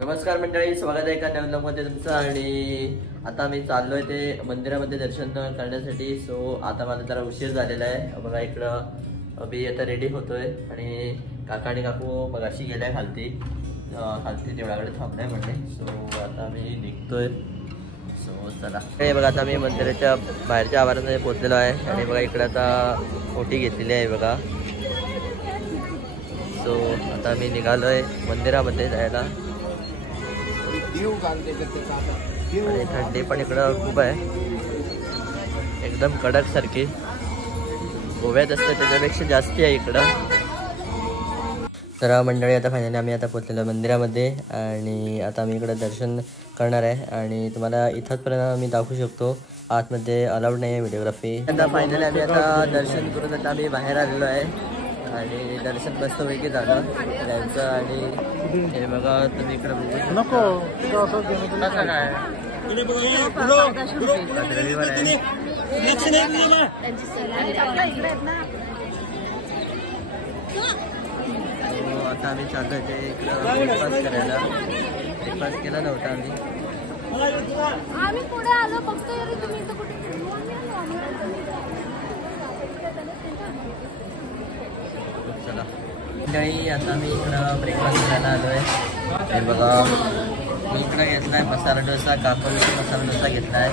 नमस्कार मंडळी, स्वागत आहे एका नवीन व्लॉगमध्ये तुमचं। आणि आता मी चाललोय ते मंदिरामध्ये दर्शन करण्यासाठी। सो आता मला जरा उशीर झालेला आहे बघा। इकडं मी आता रेडी होतोय आणि काका आणि काकू मगाशी गेलाय खालती देवळाकडे थांबलाय म्हणजे। सो आता मी निघतोय। सो चला, हे बघा आता मी मंदिराच्या बाहेरच्या आवारामध्ये पोहोचलेलो आहे आणि बघा इकडे आता ओटी घेतलेली आहे बघा। सो आता मी निघालोय मंदिरामध्ये जायला आणि थंडी पण इकडं खूप आहे, एकदम कडक सारखी। गोव्यात असते त्याच्यापेक्षा जास्ती आहे इकडं। तर मंडळी आता फायनली आम्ही आता पोहोचलेलो मंदिरामध्ये आणि आता आम्ही इकडं दर्शन करणार आहे आणि तुम्हाला इथंपर्यंत मी दाखवू शकतो। आतमध्ये अलाउड नाही आहे व्हिडिओग्राफी। आता फायनली आम्ही आता दर्शन करून आता आम्ही बाहेर आलेलो आहे आणि दर्शन मस्तपैकी झालं त्यांचं। आणि हे बघा तुम्ही इकडे नको काय रविवार आहे। आता आम्ही चाललोय ते इकडं ब्रेकफास्ट करायला। ब्रेकफास्ट केला नव्हता आम्ही पुढे आलो फक्त। चला मंडळी, आता मी इकडं ब्रेकफास्ट करायला आलो आहे। हे बघा मी इकडं घेतला आहे मसाला डोसा, काकोली मसाला डोसा घेतला आहे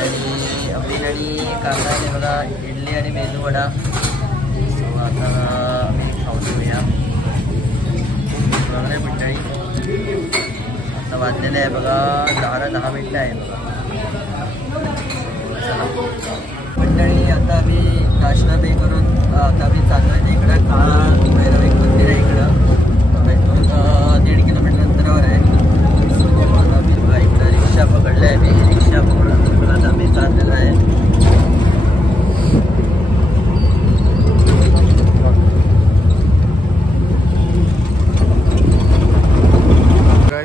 आणि अमीन आणि काकाने बघा इडली आणि मेदू वडा। सो आता आम्ही खाऊन घेऊया बघा मंडळी। आता वाजलेलं आहे बघा 10 मिनिटं आहे बघा। चला मंडळी, आता आम्ही नाश्ता पे करून आता आम्ही चाललो आहे इकडं काळा भैरव एक मंदिर आहे इकडं 1.5 किलोमीटर अंतरावर आहे। आता आम्ही बघा इकडं रिक्षा पकडलं आहे, मी रिक्षा पकडून आता आम्ही चाललेलं आहे।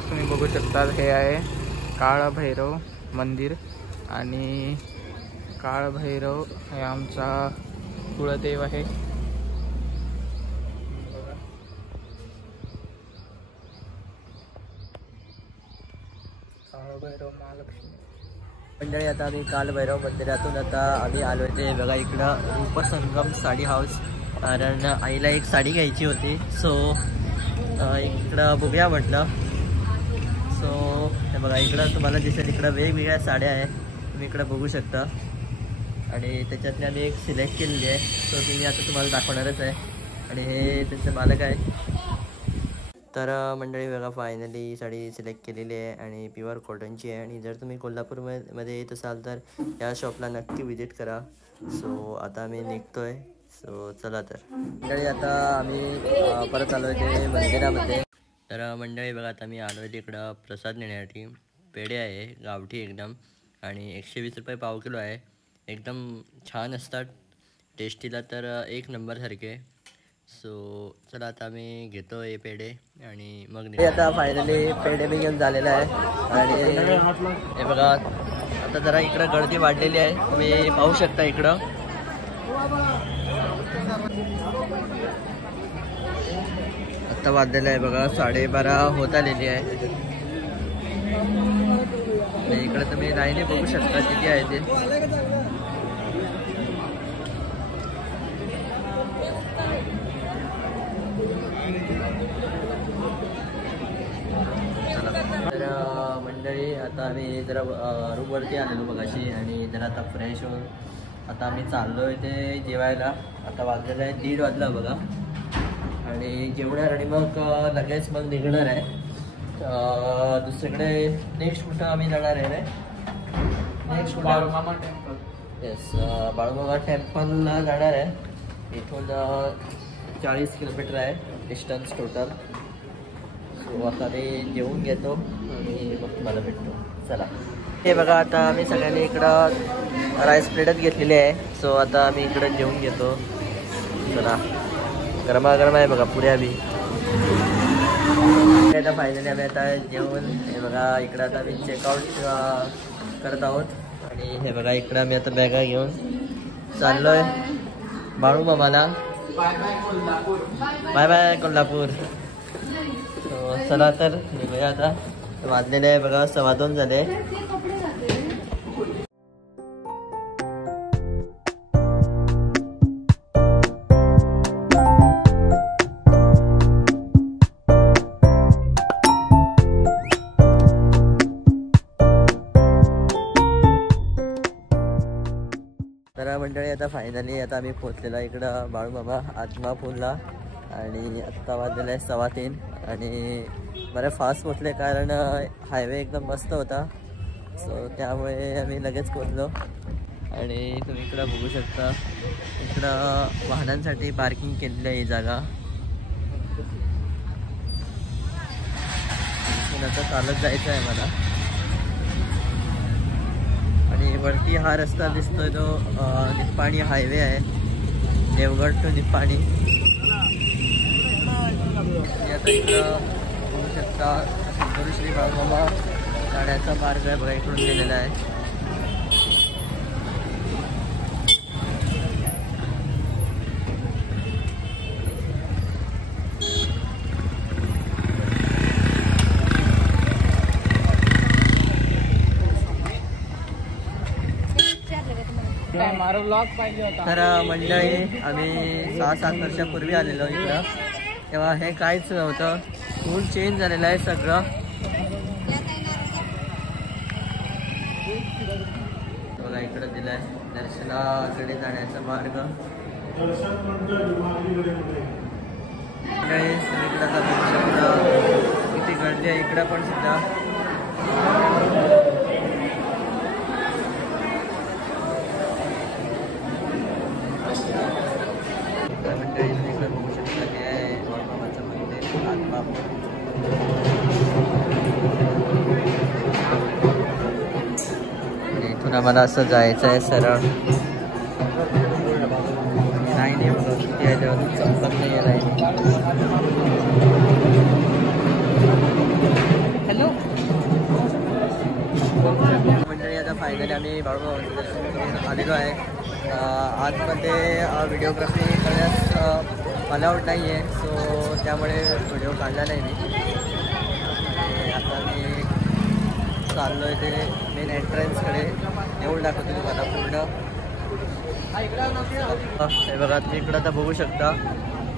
तुम्ही बघू शकता हे आहे काळ भैरव मंदिर आणि काळ भैरव हे आमचा कुळदेव आहे। काळ भैरव महालक्ष्मी मंडळी, आता आम्ही काल भैरव मंदिरातून आता आम्ही आलो ते बघा इकडं रूपसंगम साडी हाऊस, कारण आईला एक साडी घ्यायची होती। सो इकडं बघूया म्हटलं। सो हे बघा इकडं तुम्हाला दिसेल इकडं वेगवेगळ्या साड्या आहेत, तुम्ही इकडं बघू शकता आणि त्याच्यातली आम्ही एक सिलेक्ट केलेली आहे। सो ती मी आता तुम्हाला दाखवणारच आहे आणि हे त्यांचे मालक आहे। तर मंडळी बघा फायनली साडी सिलेक्ट केलेली आहे आणि प्युअर कॉटनची आहे आणि जर तुम्ही कोल्हापूरमध्ये येत असाल तर या शॉपला नक्की विजिट करा। सो आता आम्ही निघतोय। सो चला तर मंडळी, आता आम्ही परत आलो ते मंदिरामध्ये। तर मंडळी बघा आता मी आलो आहे तिकडं प्रसाद नेण्यासाठी। पेढे आहे गावठी एकदम आणि 120 रुपये पाव किलो आहे। एकदम छान असतात टेस्टीला, तर एक नंबर सारखे। सो चला आता आम्ही घेतो हे पेढे आणि मग आता फायनली पेढे मी घेऊन झालेलं आहे आणि हे बघा आता जरा इकडं गर्दी वाढलेली आहे, तुम्ही पाहू शकता इकडं। आता वाजलेलं आहे बघा 12:30 होत आलेली आहे। इकडे तुम्ही लाईनी बघू शकता किती आहे ते। तर मंडळी आता आम्ही जरा रूमवरती आलेलो मगाशी आणि जरा आता फ्रेश होऊन आता आम्ही चाललोय ते जेवायला। आता वाजलेलं आहे 1:30 वाजला बघा आणि जेवणार आणि मग लगेच मग निघणार आहे दुसरीकडे। नेक्स्ट कुठं आम्ही जाणार आहे रे? Next Balumama temple. Yes, Balumama टेम्पलला जाणार आहे। इथून 40 किलोमीटर आहे डिस्टन्स टोटल। सो आता मी जेवून घेतो आणि मग तुम्हाला भेटतो। चला हे बघा आता आम्ही सगळ्यांनी इकडं राईस प्लेटच घेतलेली आहे। सो आता आम्ही इकडं जेवून घेतो। चला गरमागरम आहे बघा पुऱ्या बी। आता फायनली आम्ही आता जेवण हे बघा इकडं आता आम्ही चेकआउट करत आहोत आणि हे बघा इकडं आम्ही आता बॅगा घेऊन चाललोय बाळूमामाला। Bye bye Kolhapur. चला तर निघूया आता. वाजलेले आहे बघा 2:15 झाले. तर मंडळी आता फायनली आता आम्ही पोहोचलेलो इकडं बाळूमामा आत्मापूरला आणि आत्ता वाजलेला आहे 3:15 आणि बरं फास्ट पोचले कारण हायवे एकदम मस्त होता. सो त्यामुळे आम्ही लगेच पोचलो. आणि तुम्ही इकडं बघू शकता इकडं वाहनांसाठी पार्किंग केलेली आहे ही जागा. आता चालत जायचं आहे मला. आणि वरती हा रस्ता दिसतोय तो निप्पाणी हायवे आहे, देवगड टू निप्पाणी. आता इकडं बघू शकता श्री बाळूमामा जाण्याचा मार्ग आहे बघा, इकडून गेलेला आहे. तर मंडळी आम्ही 6-7 वर्षापूर्वी आलेलो इकडं, तेव्हा हे काहीच नव्हतं. फुल चेंज झालेलं आहे सगळं. बघा इकडं दिलाय दर्शनाकडे जाण्याचा मार्ग. किती गर्दी आहे इकडं पण सुद्धा. इथून आम्हाला असं जायचं आहे सरळ. नाही बघा किती आहे तेव्हा चौकात नाही आहे. हॅलो मंडळी आता फायनली आम्ही बाळूमामाचं दर्शन करून आलेलो आहे. आतमध्ये व्हिडिओग्राफी करण्यास अलाउड नाही आहे, सो त्यामुळे व्हिडिओ काढला नाही मी. आता मी चाललो आहे ते मेन एंट्रन्सकडे, येऊन दाखवतो तुम्हाला पूर्ण. हे बघा तुम्ही इकडं आता बघू शकता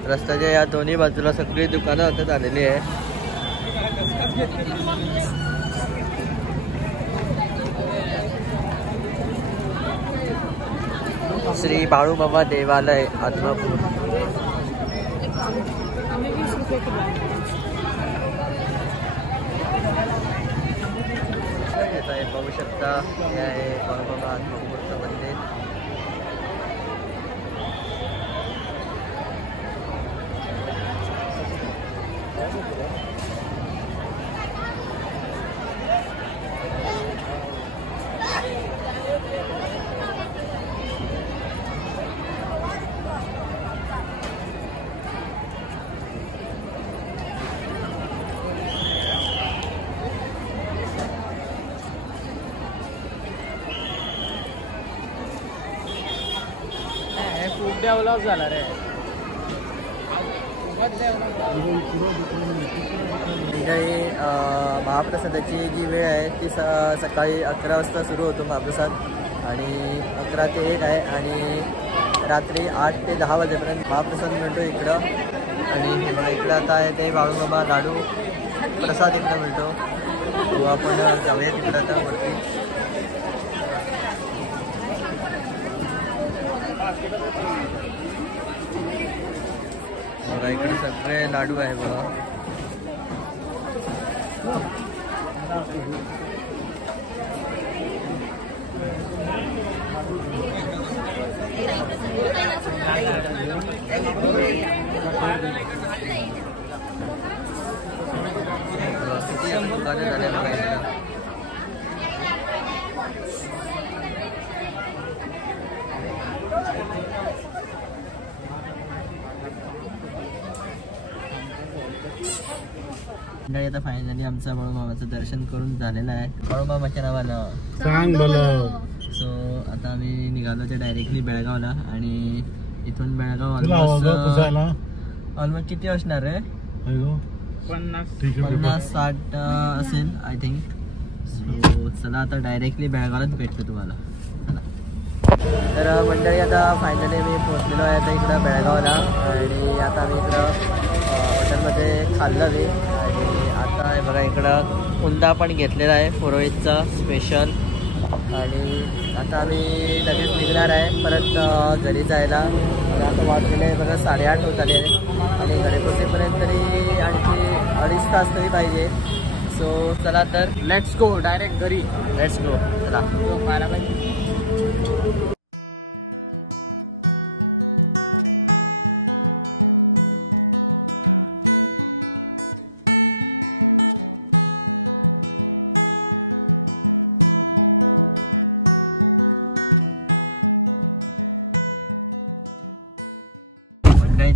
रस्त्याच्या या दोन्ही बाजूला सगळी दुकानं आता झालेली आहे. श्री बाळूमामा देवालय आत्मापूर. बघू शकता हे आहे बाळूमामा आत्मापूरचं मंदिर. डेव्हलप झाला रे. महाप्रसादाची जी वेळ आहे ती सकाळी 11 वाजता सुरू होतो महाप्रसाद आणि 11 ते 1 आहे आणि रात्री 8 ते 10 वाजेपर्यंत महाप्रसाद मिळतो इकडं. आणि इकडं आता आहे ते बाळूमामा लाडू प्रसाद इकडं मिळतो. तो आपण जाऊया तिकडं आता वरती. बघा इकडे सगळे लाडू आहे बघा. किती दुकाने झाले बघा. आता फायनली आमचं बाळूमामाचं दर्शन करून झालेलं आहे. बाळूमामाच्या नावानं सांग बोलो. सो आता आम्ही निघालो ते डायरेक्टली बेळगावला आणि इथून बेळगाव ऑलमोस्ट किती असणार आहे? 50-60 असेल आय थिंक. सो चला आता डायरेक्टली बेळगावलाच भेटतो तुम्हाला. चला तर मंडळी आता फायनली मी पोहोचलेलो आहे आता इकडं बेळगावला. आणि आता मी इकडं हॉटेलमध्ये खाल्लं मी. आणि आता हे बघा इकडं कुंदा पण घेतलेला आहे फोरोईजचा स्पेशल. आणि आता आम्ही लगेच निघणार आहे परत घरी जायला. आणि आता वाजलेले बघा 8:30 होत आले आणि घरी पोहोचेपर्यंत तरी आणखी 2.5 तास तरी पाहिजे. सो चला तर लेट्स गो डायरेक्ट घरी. Let's go. चला पाहायला पाहिजे.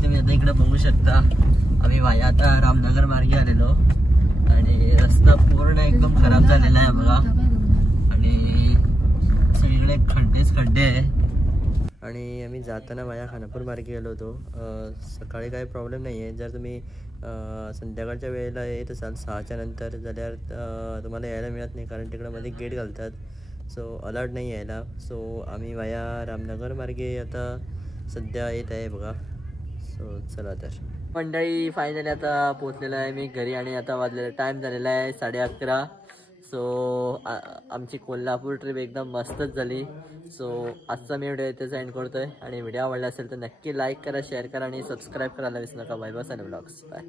तुम्ही आता इकडे बघू शकता आम्ही वाया आता रामनगर मार्गे आलेलो. आणि रस्ता पूर्ण एकदम खराब झालेला आहे बघा. आणि सगळीकडे खड्डे आहे. आणि आम्ही जाताना वाया खानापूर मार्गे गेलो होतो. सकाळी काही प्रॉब्लेम नाही आहे. जर तुम्ही संध्याकाळच्या वेळेला येत असाल 6च्या नंतर झाल्यावर तुम्हाला यायला मिळत नाही कारण तिकडं मध्ये गेट घालतात. सो अलर्ट नाही यायला. सो आम्ही वाया रामनगर मार्गे आता सध्या येत आहे बघा. सो चला तर मंडळी फायनली आता पोहोचलेलं आहे मी घरी. आणि आता वाजलेला टाईम झालेला आहे 11:30. सो आमची कोल्हापूर ट्रिप एकदम मस्तच झाली. सो आजचा मी व्हिडिओ इथे एंड करतोय. आणि व्हिडिओ आवडला असेल तर नक्की लाईक करा, शेअर करा आणि सबस्क्राईब करायला विसरू नका. Bye bye. Vlogs bye.